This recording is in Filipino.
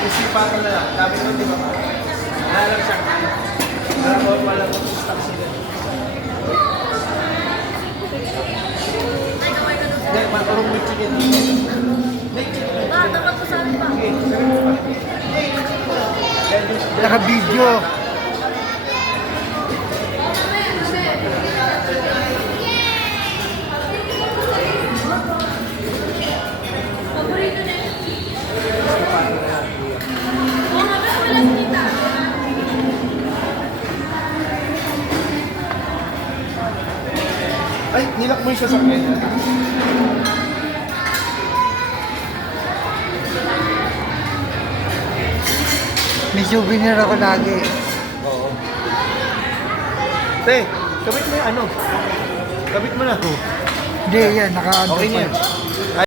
Isipan na lang. Sabi ko, di ba? Alam siya. Pero wala ko stock sila. Hindi, maturong may chicken dito. May chicken. Dapat ko saan pa. Naka-video. Paborito na yun. Oo nga, pero wala sinita. Ay, nilak mo yung sasakyan. May souvenir ako lagi. Oo. Te, kabit mo yung ano. Kabit mo na. Hindi, yan. Naka-ano Okay pa. niya.